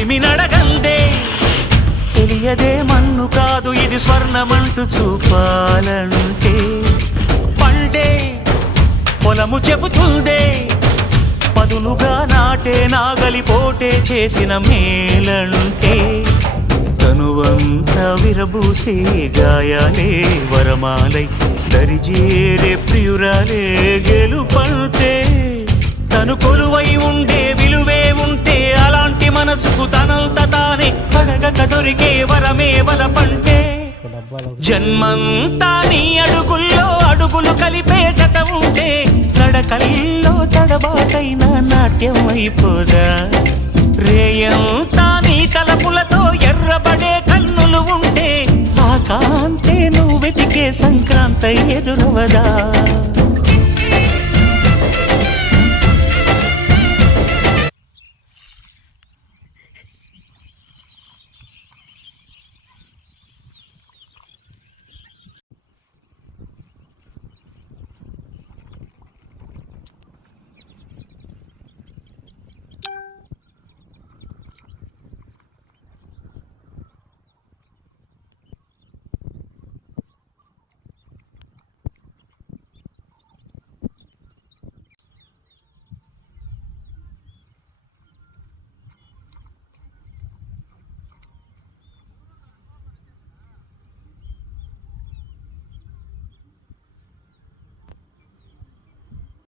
చెలిమి నడగందే తెలియదే మన్ను కాదు ఇది స్వర్ణమంటూ చూపాలంటే పండే పొలము చెబుతుందే పదునుగా నాటే నాగలిపోటే చేసిన మేలంటే తనువంతా విరబూసే గాయాలే వరమాలై దరిజేరే ప్రియురాలే గెలుపంటే తను కొలువై ఉండే విలువే ఉంటే అలాంటి మనసుకు తనంత తానే అడగక దొరికే వరమే వలపంటే జన్మంతా నీ అడుగుల్లో అడుగులు కలిపే జత ఉంటే నడకల్లో తడబాటైన నాట్యం అయిపోదా రేయంతా నీ తలపులతో ఎర్రబడే కన్నులు ఉంటే ఆ కాంతే నువ్వు వెతికే సంక్రాంతి ఎదురవదా